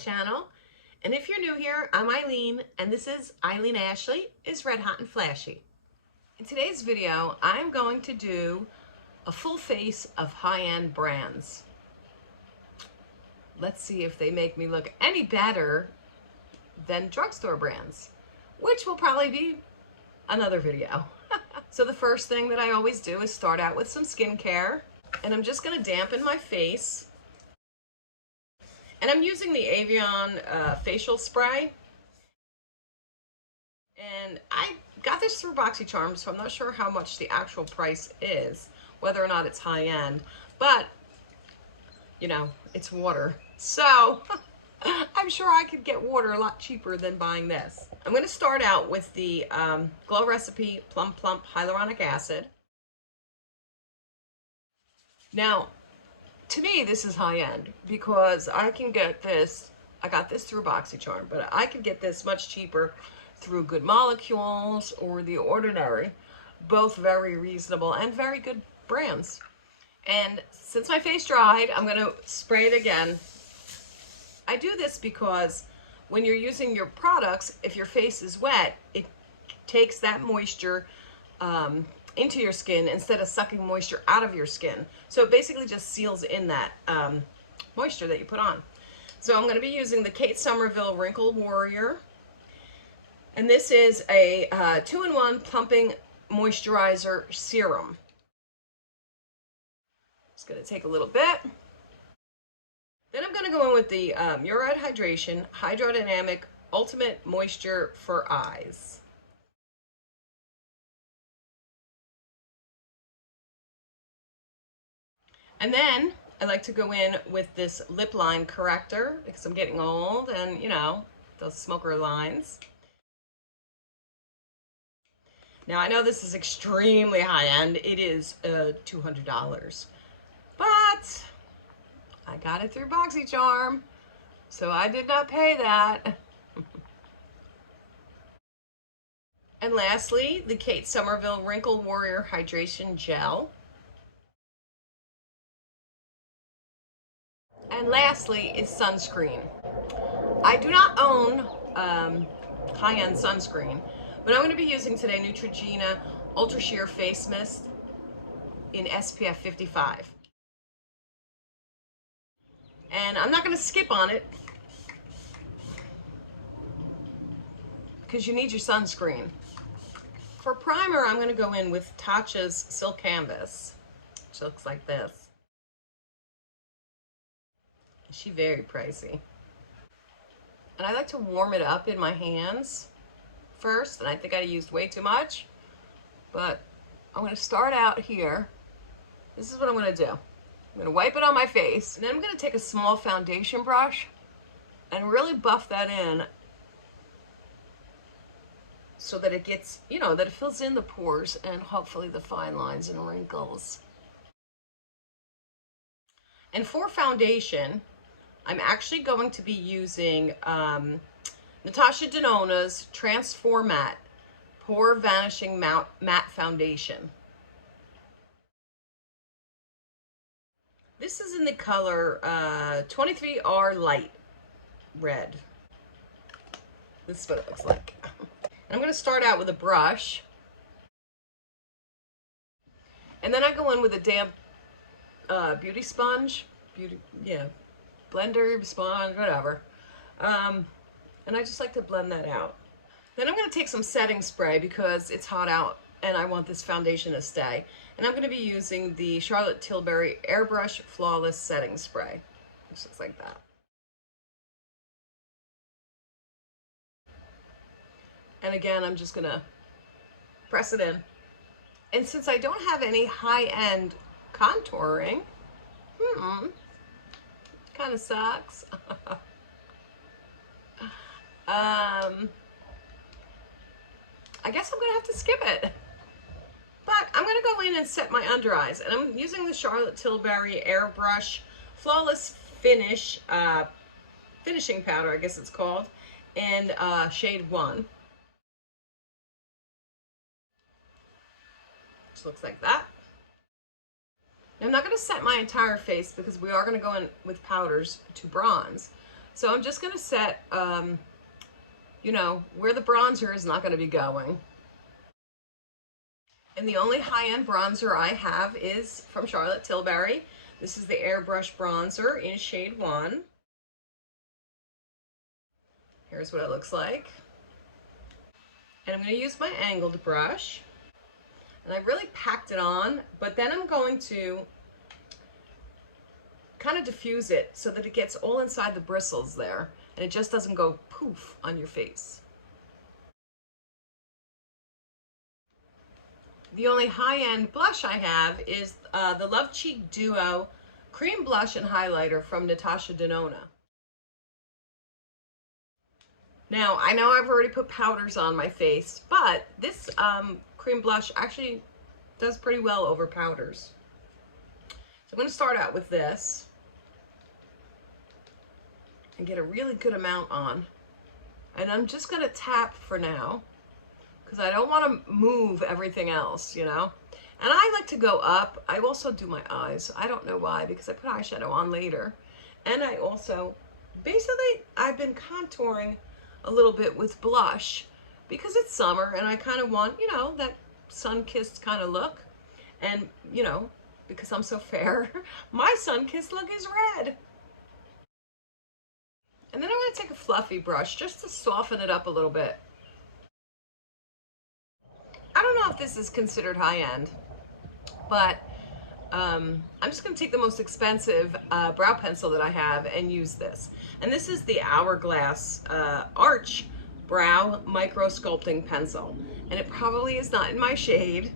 channel. And if you're new here, I'm Eileen, and this is Eileen Ashley is Red Hot and Flashy. In today's video, I'm going to do a full face of high-end brands. Let's see if they make me look any better than drugstore brands, which will probably be another video. So the first thing that I always do is start out with some skincare, and I'm just going to dampen my face. And I'm using the Evian facial spray. And I got this through BoxyCharm, so I'm not sure how much the actual price is, whether or not it's high-end. But, you know, it's water. So, I'm sure I could get water a lot cheaper than buying this. I'm going to start out with the Glow Recipe Plump Hyaluronic Acid. Now, to me, this is high-end because I can get this, I got this through BoxyCharm, but I could get this much cheaper through Good Molecules or The Ordinary. Both very reasonable and very good brands. And since my face dried, I'm going to spray it again. I do this because when you're using your products, if your face is wet, it takes that moisture into your skin instead of sucking moisture out of your skin. So it basically just seals in that moisture that you put on. So I'm going to be using the Somerville Wrinkle Warrior. And this is a 2-in-1 Plumping Moisturizer Serum. Just going to take a little bit. Then I'm going to go in with the Murad Hydration Hydrodynamic Ultimate Moisture for Eyes. And then I like to go in with this lip line corrector because I'm getting old and, you know, those smoker lines. Now I know this is extremely high end. It is $200, but I got it through BoxyCharm, so I did not pay that. And lastly, the Somerville Wrinkle Warrior Hydration Gel. And lastly is sunscreen. I do not own high-end sunscreen, but I'm going to be using today Neutrogena Ultra Sheer Face Mist in SPF 55. And I'm not going to skip on it because you need your sunscreen. For primer, I'm going to go in with Tatcha's Silk Canvas, which looks like this. She's very pricey. And I like to warm it up in my hands first, and I think I used way too much, but I'm going to start out here. This is what I'm going to do. I'm going to wipe it on my face, and then I'm going to take a small foundation brush and really buff that in so that it gets, you know, that it fills in the pores and hopefully the fine lines and wrinkles. And for foundation, I'm actually going to be using Natasha Denona's Transformatte Pore Vanishing Matte Foundation. This is in the color 23R Light Red. This is what it looks like. And I'm going to start out with a brush. And then I go in with a damp beauty sponge. Blender, sponge, whatever. And I just like to blend that out. Then I'm going to take some setting spray because it's hot out and I want this foundation to stay. And I'm going to be using the Charlotte Tilbury Airbrush Flawless Setting Spray, which looks like that. And again, I'm just going to press it in. And since I don't have any high-end contouring, kind of sucks. I guess I'm gonna have to skip it. But I'm gonna go in and set my under eyes, and I'm using the Charlotte Tilbury Airbrush Flawless Finish finishing powder, I guess it's called, in shade 1. Which looks like that. I'm not going to set my entire face because we are going to go in with powders to bronze. So I'm just gonna set, you know, where the bronzer is not gonna be going. And the only high-end bronzer I have is from Charlotte Tilbury. This is the Airbrush bronzer in shade 1. Here's what it looks like. And I'm going to use my angled brush. And I really packed it on, but then I'm going to kind of diffuse it so that it gets all inside the bristles there. And it just doesn't go poof on your face. The only high-end blush I have is the Love Cheek Duo Cream Blush and Highlighter from Natasha Denona. Now, I know I've already put powders on my face, but this cream blush actually does pretty well over powders. So I'm going to start out with this and get a really good amount on. And I'm just going to tap for now because I don't want to move everything else, you know. And I like to go up. I also do my eyes. I don't know why, because I put eyeshadow on later. And I also, basically, I've been contouring a little bit with blush because it's summer and I kind of want, you know, that sun-kissed kind of look. And, you know, because I'm so fair, my sun-kissed look is red. And then I'm going to take a fluffy brush just to soften it up a little bit. I don't know if this is considered high-end, but I'm just going to take the most expensive brow pencil that I have and use this. And this is the Hourglass Arch Brow Micro Sculpting Pencil. And it probably is not in my shade.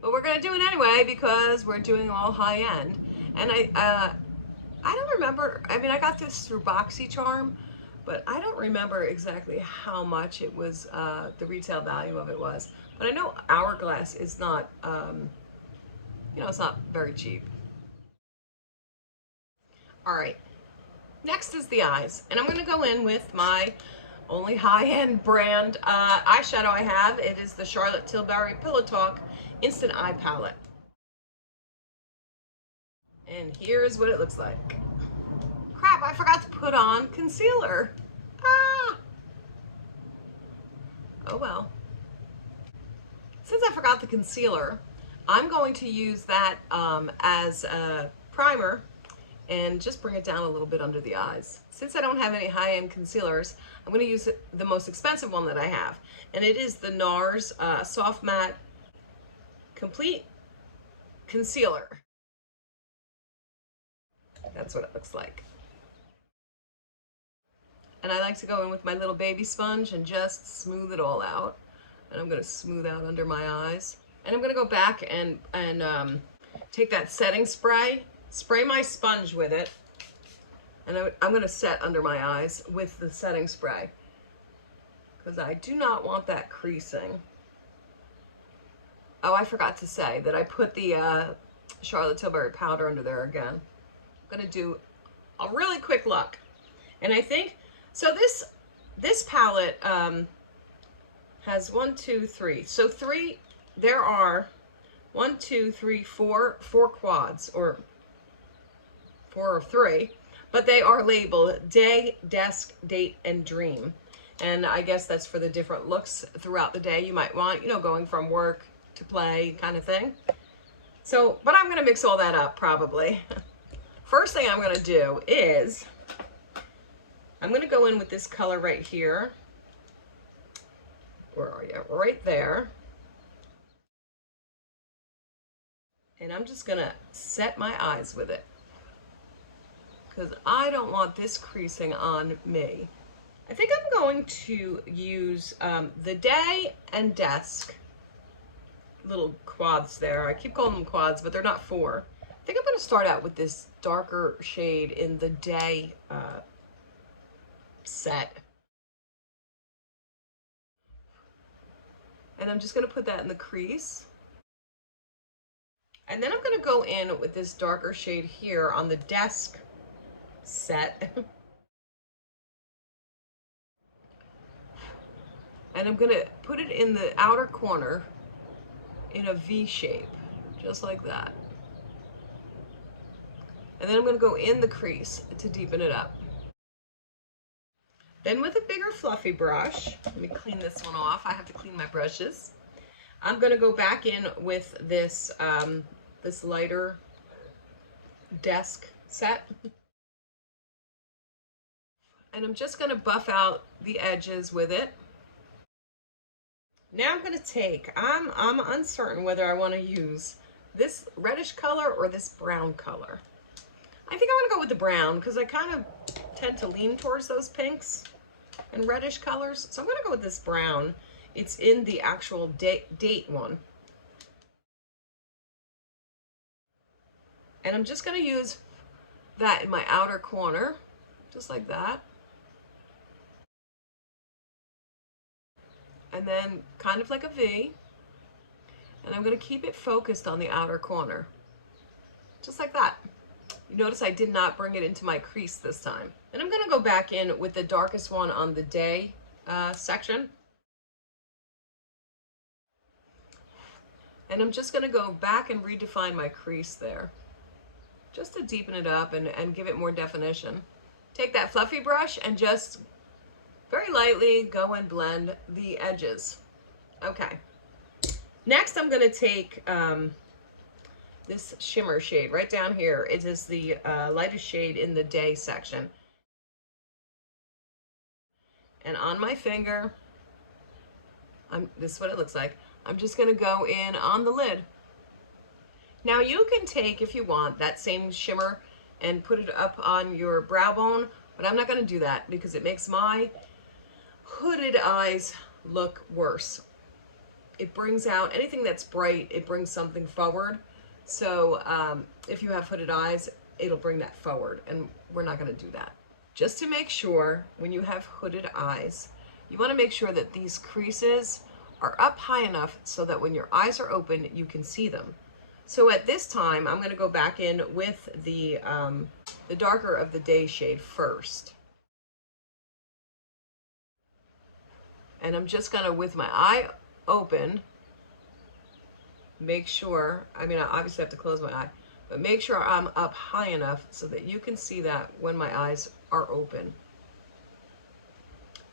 But we're going to do it anyway because we're doing all high-end. And I don't remember, I mean, I got this through BoxyCharm, but I don't remember exactly how much it was, the retail value of it was. But I know Hourglass is not, you know, it's not very cheap. All right, next is the eyes. And I'm gonna go in with my only high-end brand eyeshadow I have. It is the Charlotte Tilbury Pillow Talk Instant Eye Palette. And here's what it looks like. Crap, I forgot to put on concealer. Ah! Oh well. Since I forgot the concealer, I'm going to use that as a primer and just bring it down a little bit under the eyes. Since I don't have any high-end concealers, I'm going to use the most expensive one that I have. And it is the NARS Soft Matte Complete Concealer. That's what it looks like. And I like to go in with my little baby sponge and just smooth it all out. And I'm going to smooth out under my eyes. And I'm going to go back and take that setting spray, spray my sponge with it, and I'm going to set under my eyes with the setting spray because I do not want that creasing. Oh, I forgot to say that I put the Charlotte Tilbury powder under there again. I'm going to do a really quick look. And I think, so this palette has 1, 2, 3. So there are 1, 2, 3, 4 quads, or 4 or 3, but they are labeled day, desk, date, and dream. And I guess that's for the different looks throughout the day you might want, you know, going from work to play kind of thing. So, but I'm going to mix all that up probably. First thing I'm going to do is I'm going to go in with this color right here. Where are you? Right there. And I'm just going to set my eyes with it because I don't want this creasing on me. I think I'm going to use the day and desk little quads there. I keep calling them quads, but they're not 4. I think I'm going to start out with this darker shade in the day set. And I'm just going to put that in the crease. And then I'm going to go in with this darker shade here on the desk set. And I'm going to put it in the outer corner in a V shape, just like that. And then I'm going to go in the crease to deepen it up. Then with a bigger fluffy brush, let me clean this one off. I have to clean my brushes. I'm going to go back in with this, this lighter desk set. And I'm just going to buff out the edges with it. Now I'm going to take, I'm uncertain whether I want to use this reddish color or this brown color. I think I want to go with the brown because I kind of tend to lean towards those pinks and reddish colors. So I'm going to go with this brown. It's in the actual date one. And I'm just going to use that in my outer corner, just like that. And then kind of like a V. And I'm going to keep it focused on the outer corner, just like that. You notice I did not bring it into my crease this time. And I'm going to go back in with the darkest one on the day section. And I'm just going to go back and redefine my crease there, just to deepen it up and give it more definition. Take that fluffy brush and just very lightly go and blend the edges. Okay. Next, I'm going to take this shimmer shade right down here. It is the lightest shade in the day section. And on my finger, this is what it looks like. I'm just going to go in on the lid. Now you can take, if you want, that same shimmer and put it up on your brow bone, but I'm not going to do that because it makes my hooded eyes look worse. It brings out anything that's bright, it brings something forward. So if you have hooded eyes, it'll bring that forward, and we're not going to do that. Just to make sure, when you have hooded eyes, you want to make sure that these creases are up high enough so that when your eyes are open, you can see them. So at this time, I'm going to go back in with the darker of the day shade first. And I'm just going to, with my eye open, make sure, I mean, I obviously have to close my eye, but make sure I'm up high enough so that you can see that when my eyes are open.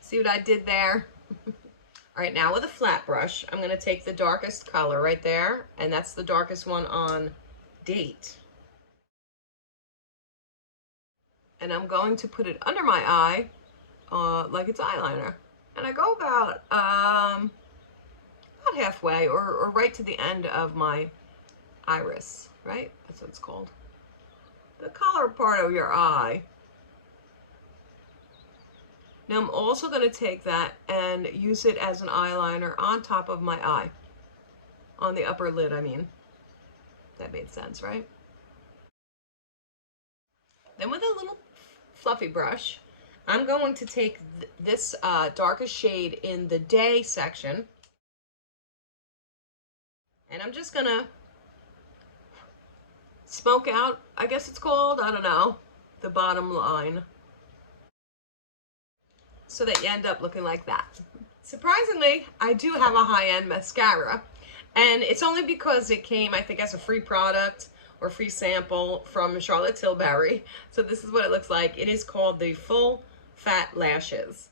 See what I did there? All right, now with a flat brush, I'm going to take the darkest color right there, and that's the darkest one on date. And I'm going to put it under my eye like it's eyeliner. And I go about halfway or right to the end of my iris, right? That's what it's called. The color part of your eye. Now I'm also going to take that and use it as an eyeliner on top of my eye. On the upper lid, I mean. That made sense, right? Then with a little fluffy brush, I'm going to take this darkest shade in the day section, and I'm just gonna smoke out, I guess it's called, I don't know, the bottom line, so that you end up looking like that. Surprisingly, I do have a high-end mascara, and it's only because it came, I think, as a free product or free sample from Charlotte Tilbury. So this is what it looks like. It is called the Full Fat Lashes.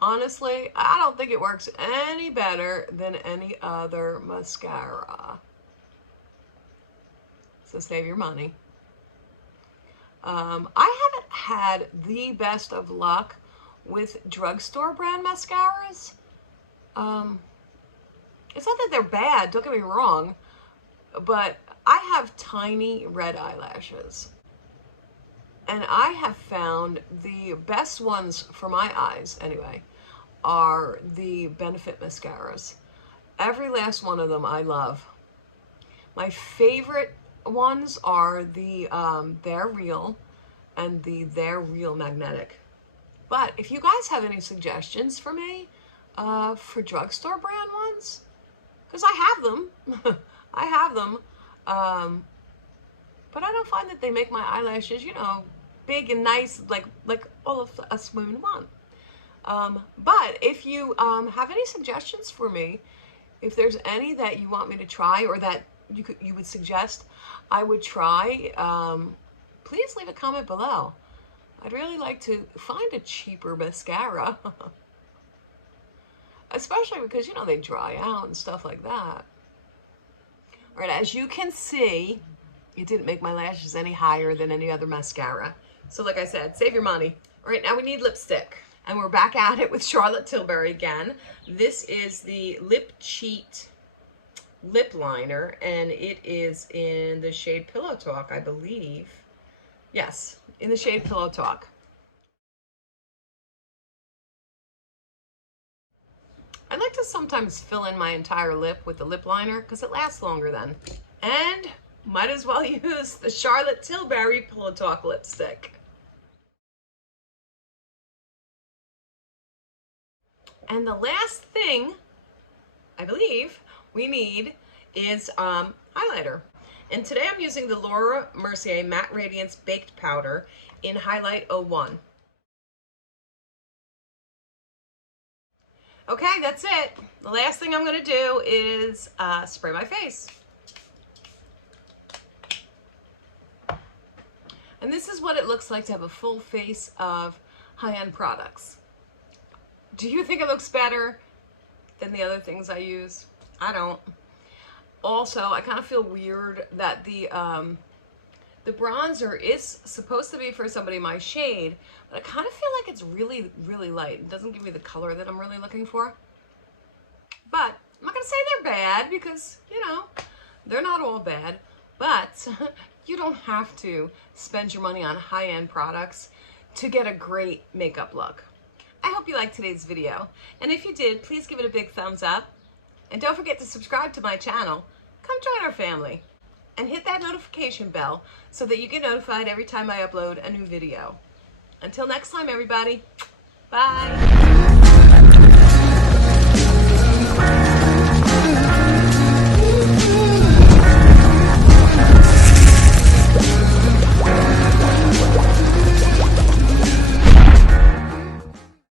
Honestly, I don't think it works any better than any other mascara. So save your money. I haven't had the best of luck with drugstore brand mascaras. It's not that they're bad, don't get me wrong, but I have tiny red eyelashes. And I have found the best ones for my eyes, anyway, are the Benefit mascaras. Every last one of them I love. My favorite ones are the They're Real and the They're Real Magnetic. But if you guys have any suggestions for me for drugstore brand ones, because I have them, I have them, but I don't find that they make my eyelashes, you know, big and nice like all of us women want. But if you have any suggestions for me, if there's any that you want me to try or that you would suggest I would try, please leave a comment below. I'd really like to find a cheaper mascara. Especially because, you know, they dry out and stuff like that. All right, as you can see, it didn't make my lashes any higher than any other mascara. So like I said, save your money. All right, now we need lipstick. And we're back at it with Charlotte Tilbury again. This is the Lip Cheat lip liner, and it is in the shade Pillow Talk, I believe. Yes, in the shade Pillow Talk. I like to sometimes fill in my entire lip with the lip liner because it lasts longer then. And might as well use the Charlotte Tilbury Pillow Talk lipstick. And the last thing, I believe, we need is highlighter. And today I'm using the Laura Mercier Matte Radiance Baked Powder in Highlight 01. Okay, that's it. The last thing I'm going to do is spray my face. And this is what it looks like to have a full face of high-end products. Do you think it looks better than the other things I use? I don't. Also, I kind of feel weird that the bronzer is supposed to be for somebody my shade, but I kind of feel like it's really, really light. It doesn't give me the color that I'm really looking for. But I'm not going to say they're bad because, you know, they're not all bad. But you don't have to spend your money on high-end products to get a great makeup look. I hope you liked today's video, and if you did, please give it a big thumbs up, and don't forget to subscribe to my channel. Come join our family, and hit that notification bell so that you get notified every time I upload a new video. Until next time, everybody, bye!